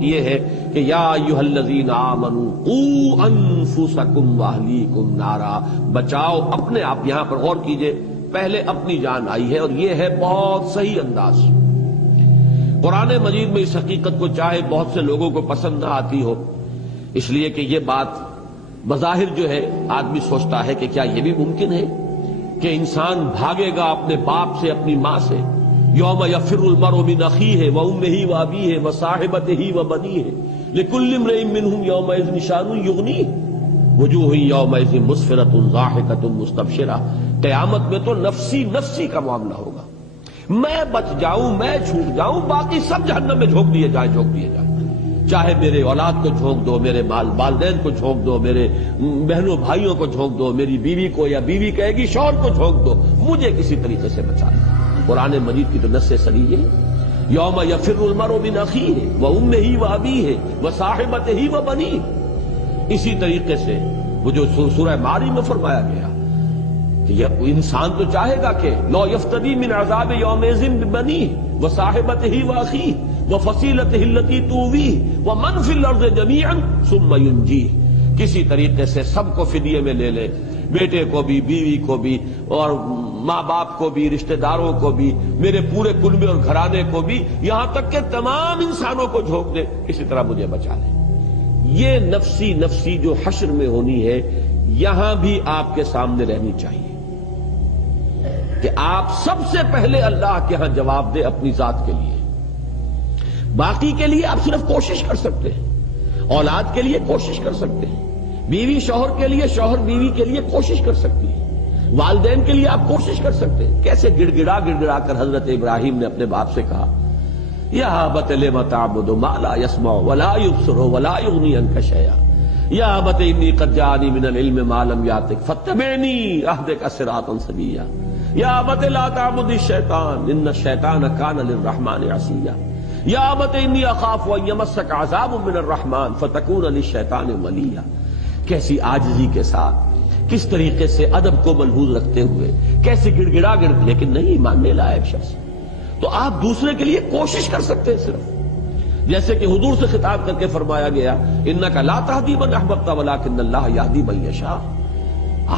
یہ ہے کہ یا ایھا الذین آمنوا قوا انفسکم واہلیکم نارا، بچاؤ اپنے آپ۔ یہاں پر غور کیجئے، پہلے اپنی جان آئی ہے، اور یہ ہے بہت صحیح انداز۔ قرآن مجید میں اس حقیقت کو چاہے بہت سے لوگوں کو پسند نہ آتی ہو، اس لیے کہ یہ بات بظاہر جو ہے آدمی سوچتا ہے کہ کیا یہ بھی ممکن ہے کہ انسان بھاگے گا اپنے باپ سے، اپنی ماں سے؟ یوم یفر المرء من اخیہ وامہ وابیہ وصاحبتہ وبنیہ لکل امرئ منہم یومئذ شأن یغنیہ وجوہ یومئذ مسفرۃ ضاحکۃ مستبشرہ۔ قیامت میں تو نفسی نفسی کا معاملہ ہوگا، میں بچ جاؤں، میں چھوٹ جاؤں، باقی سب جہنم میں جھونک دیے جائیں، جھونک دیے جائیں۔ چاہے میرے اولاد کو جھونک دو، میرے والدین کو جھونک دو، میرے بہنوں بھائیوں کو جھونک دو، میری بیوی کو، یا بیوی کہے گی شوہر کو جھونک دو، مجھے کسی طریقے سے بچا دو۔ قرآن مجید کی تو نص صریح ہے، یوم یفر المرء من اخیہ وامہ وابیہ وصاحبتہ وبنیہ۔ اسی طریقے سے وہ جو سورہ معارج میں فرمایا گیا کہ یہ انسان تو چاہے گا کہ لو یفتدی من عذاب یومئذ ببنیہ وصاحبتہ واخیہ وفصیلتہ التی تؤویہ ومن فی الارض جمیعا ثم ینجیہ۔ کسی طریقے سے سب کو فدیے میں لے لے، بیٹے کو بھی، بیوی کو بھی، اور ماں باپ کو بھی، رشتہ داروں کو بھی، میرے پورے کنبے اور گھرانے کو بھی، یہاں تک کہ تمام انسانوں کو جھونک دے، کسی طرح مجھے بچا لے۔ یہ نفسی نفسی جو حشر میں ہونی ہے، یہاں بھی آپ کے سامنے رہنی چاہیے کہ آپ سب سے پہلے اللہ کے ہاں جواب دیں اپنی ذات کے لیے۔ باقی کے لیے آپ صرف کوشش کر سکتے ہیں، اولاد کے لیے کوشش کر سکتے ہیں، بیوی شوہر کے لیے، شوہر بیوی کے لیے کوشش کر سکتی ہے، والدین کے لیے آپ کوشش کر سکتے ہیں۔ کیسے گڑ گڑا کر حضرت ابراہیم نے اپنے باپ سے کہا، یا ابت لم تعبد ما لا يسمع ولا يبصر ولا يغني عنك شيئا یا ابت انی قد جاءنی من العلم ما لم یاتک فاتبعنی اهدک صراطا سویا یا ابت لا تعبد الشیطان ان الشیطان کان للرحمن عصیا یا ابت انی اخاف ان یمسک عذاب من الرحمن فتکون للشیطان ولیا۔ کیسی عاجزی کے ساتھ، کس طریقے سے ادب کو ملحوظ رکھتے ہوئے، کیسے گڑ گڑا لیکن نہیں ماننے لائق شخص۔ تو آپ دوسرے کے لیے کوشش کر سکتے ہیں، صرف جیسے کہ حضور سے خطاب کر کے فرمایا گیا، انک لا تہدی من احببت ولکن اللہ یہدی من یشاء۔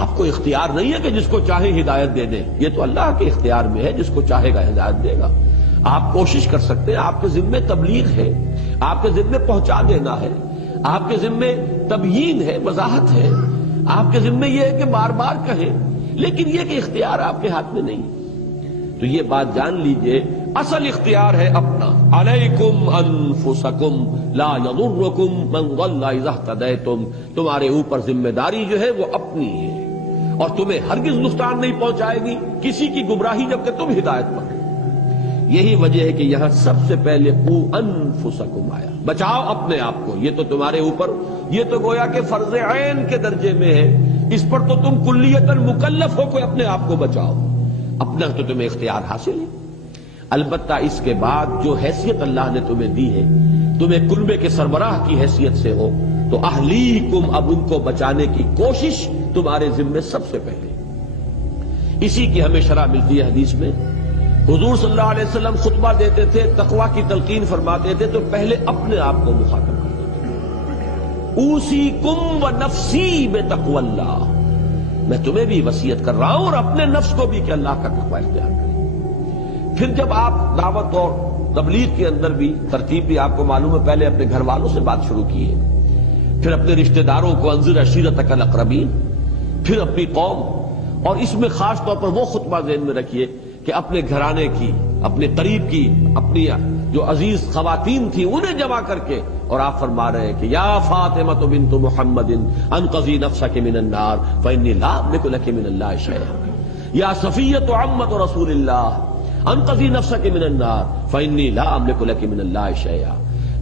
آپ کو اختیار نہیں ہے کہ جس کو چاہے ہدایت دے دے، یہ تو اللہ کے اختیار میں ہے، جس کو چاہے گا ہدایت دے گا۔ آپ کوشش کر سکتے ہیں، آپ کے ذمے تبلیغ ہے، آپ کے ذمے پہنچا دینا ہے، آپ کے ذمے تبیین ہے، وضاحت ہے، آپ کے ذمے یہ ہے کہ بار بار کہیں، لیکن یہ کہ اختیار آپ کے ہاتھ میں نہیں۔ تو یہ بات جان لیجئے، اصل اختیار ہے اپنا۔ علیکم انفسکم لا یضرکم من ضل اذا اہتدیتم۔ تمہارے اوپر ذمہ داری جو ہے وہ اپنی ہے، اور تمہیں ہرگز نقصان نہیں پہنچائے گی کسی کی گمراہی جب کہ تم ہدایت پر۔ یہی وجہ ہے کہ یہاں سب سے پہلے قوا انفسکم آیا، بچاؤ اپنے آپ کو۔ یہ تو تمہارے اوپر، یہ تو گویا کہ فرض عین کے درجے میں ہے، اس پر تو تم کلیتاً مکلف ہو کہ اپنے آپ کو بچاؤ۔ اپنا تو تمہیں اختیار حاصل ہے، البتہ اس کے بعد جو حیثیت اللہ نے تمہیں دی ہے، تمہیں کنبے کے سربراہ کی حیثیت سے ہو، تو اہلیکم، اب ان کو بچانے کی کوشش تمہارے ذمے سب سے پہلے۔ اسی کی ہمیں شرح ملتی ہے حدیث میں، حضور صلی اللہ علیہ وسلم خطبہ دیتے تھے، تقویٰ کی تلقین فرماتے تھے، تو پہلے اپنے آپ کو مخاطب کرتے تھے۔ اوصیکم ونفسی بتقوی اللہ، میں تمہیں بھی وصیت کر رہا ہوں اور اپنے نفس کو بھی کہ اللہ کا تقوی اختیار کریں۔ پھر جب آپ دعوت اور تبلیغ کے اندر بھی ترتیب بھی آپ کو معلوم ہے، پہلے اپنے گھر والوں سے بات شروع کی ہے، پھر اپنے رشتہ داروں کو انذر عشیرتک الاقربین، پھر اپنی قوم، اور اس میں خاص طور پر وہ خطبہ ذہن میں رکھیے کہ اپنے گھرانے کی، اپنے قریب کی، اپنی جو عزیز خواتین تھی انہیں جمع کر کے، اور آپ فرما رہے ہیں کہ یا فاطمہ بنت محمد انقذی نفسک من النار فانی لا املک لک من اللہ شیئا یا صفیۃ عمۃ رسول اللہ انقذی نفسک من النار فانی لا املک لک من اللہ شیئا۔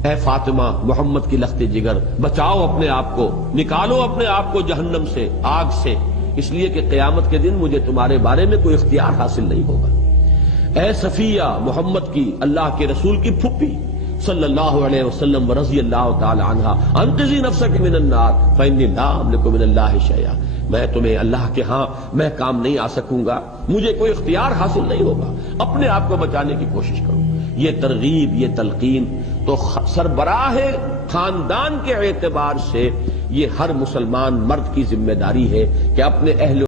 اے فاطمہ، محمد کی لخت جگر، بچاؤ اپنے آپ کو، نکالو اپنے آپ کو جہنم سے، آگ سے، اس لیے کہ قیامت کے دن مجھے تمہارے بارے میں کوئی اختیار حاصل نہیں ہوگا۔ اے صفیہ، محمد کی، اللہ کے رسول کی پھپھی صلی اللہ علیہ وسلم ورضی اللہ تعالی عنہا، انقذی نفسک من النار فانی لا املک من اللہ شیئا، میں تمہیں اللہ کے ہاں میں کام نہیں آ سکوں گا، مجھے کوئی اختیار حاصل نہیں ہوگا، اپنے آپ کو بچانے کی کوشش کرو۔ یہ ترغیب، یہ تلقین تو تو سربراہ خاندان کے اعتبار سے یہ ہر مسلمان مرد کی ذمہ داری ہے کہ اپنے اہل